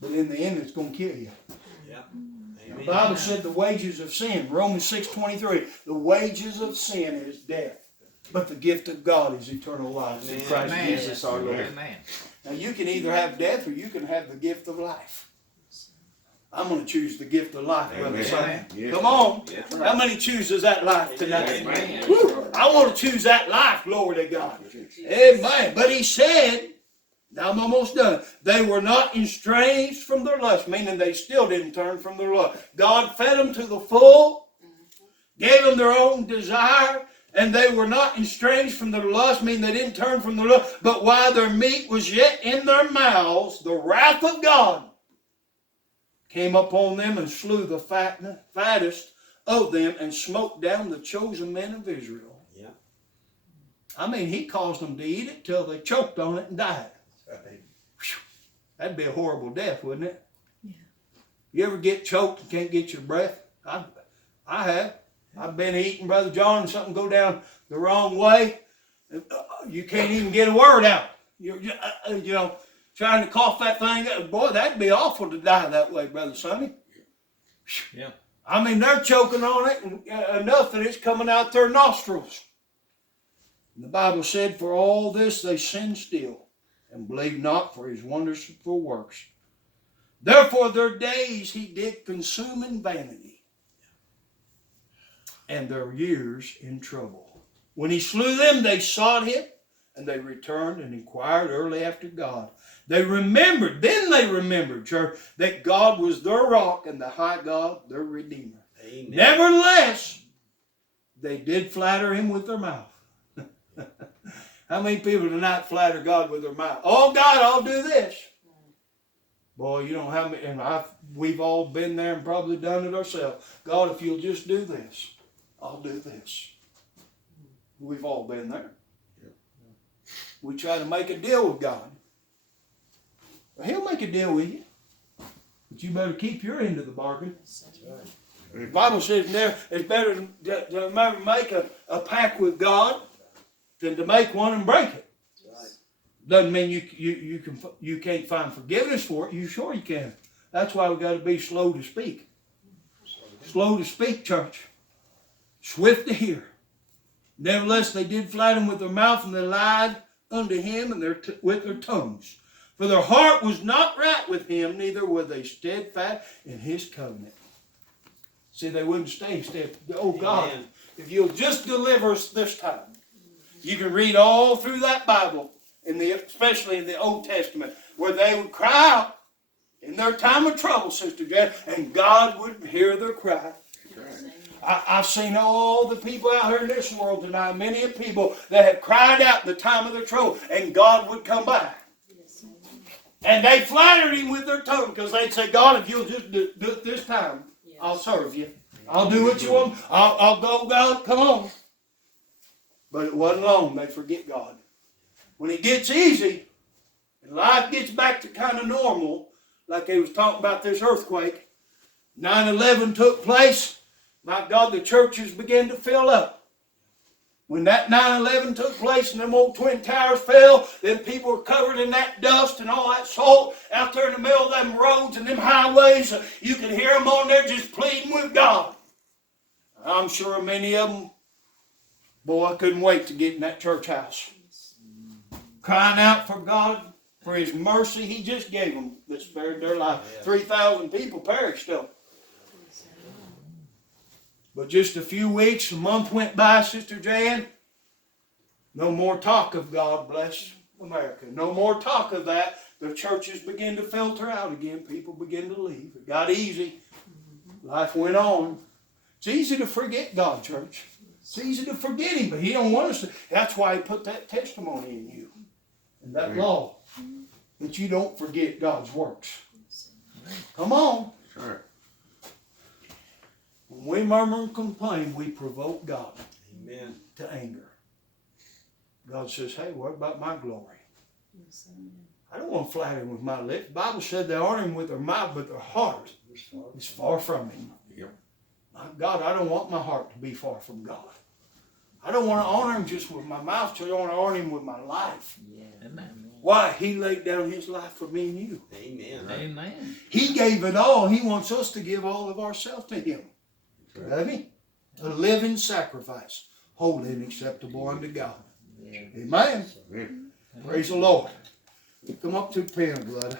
but in the end it's going to kill you. Yeah. The Bible said the wages of sin, Romans 6:23, the wages of sin is death, but the gift of God is eternal life in Christ Jesus our Lord. Amen. Now you can either have death or you can have the gift of life. I'm going to choose the gift of life, brother. Amen. Son. Come on. Yeah. How many chooses that life tonight? Amen. Woo. I want to choose that life, glory to God. Amen. But he said, now I'm almost done. They were not estranged from their lust, meaning they still didn't turn from their lust. God fed them to the full, gave them their own desire, and they were not estranged from their lust, meaning they didn't turn from their lust. But while their meat was yet in their mouths, the wrath of God came upon them and slew the fattest of them and smote down the chosen men of Israel. Yeah. I mean, he caused them to eat it till they choked on it and died. Right. That'd be a horrible death, wouldn't it? Yeah. You ever get choked and can't get your breath? I have. I've been eating, Brother John, and something go down the wrong way. You can't even get a word out. You're trying to cough that thing up. Boy, that'd be awful to die that way, Brother Sonny. Yeah. I mean, they're choking on it enough that it's coming out their nostrils. And the Bible said, for all this they sinned still, and believed not for his wonderful works. Therefore their days he did consume in vanity, and their years in trouble. When he slew them, they sought him, and they returned and inquired early after God. Then they remembered, church, that God was their rock and the high God, their Redeemer. Amen. Nevertheless, they did flatter him with their mouth. How many people tonight flatter God with their mouth? Oh, God, I'll do this. Boy, you don't have me, and we've all been there and probably done it ourselves. God, if you'll just do this, I'll do this. We've all been there. We try to make a deal with God. Well, he'll make a deal with you. But you better keep your end of the bargain. That's right. The Bible says there it's better to make a pact with God than to make one and break it. Right. Doesn't mean you can't find forgiveness for it. You sure you can. That's why we got to be slow to speak. Slow to speak, church. Swift to hear. Nevertheless, they did flatter him with their mouth, and they lied unto him and with their tongues. For their heart was not right with him, neither were they steadfast in his covenant. See, they wouldn't stay steadfast. Oh God, Amen. if you'll just deliver us this time. You can read all through that Bible, especially in the Old Testament, where they would cry out in their time of trouble, Sister Jan, and God would hear their cry. I've seen all the people out here in this world tonight, many people that have cried out in the time of their trouble, and God would come by. And they flattered him with their tongue, because they'd say, God, if you'll just do it this time, I'll serve you. I'll do what you want. I'll go, God, come on. But it wasn't long. They forget God. When it gets easy, and life gets back to kind of normal, like they was talking about this earthquake, 9/11 took place, my God, the churches began to fill up. When that 9/11 took place and them old Twin Towers fell, then people were covered in that dust and all that salt out there in the middle of them roads and them highways. You could hear them on there just pleading with God. I'm sure many of them, boy, I couldn't wait to get in that church house. Crying out for God, for his mercy he just gave them that spared their life. 3,000 people perished though. But just a few weeks, a month went by, Sister Jan. No more talk of God bless America. No more talk of that. The churches began to filter out again. People began to leave. It got easy. Life went on. It's easy to forget God, church. It's easy to forget him, but he don't want us to. That's why he put that testimony in you. And that law. That you don't forget God's works. Come on. Sure. When we murmur and complain, we provoke God Amen. to anger. God says, hey, what about my glory? I don't want to flatter him with my lips. The Bible said they honor him with their mouth, but their heart is far from him. Yep. My God, I don't want my heart to be far from God. I don't want to honor him just with my mouth, I want to honor him with my life. Amen. Why? He laid down his life for me and you. Amen. Amen. He gave it all. He wants us to give all of ourselves to him. Love him? A living sacrifice, holy and acceptable unto God. Amen. Praise the Lord. Come up to the piano, Glada.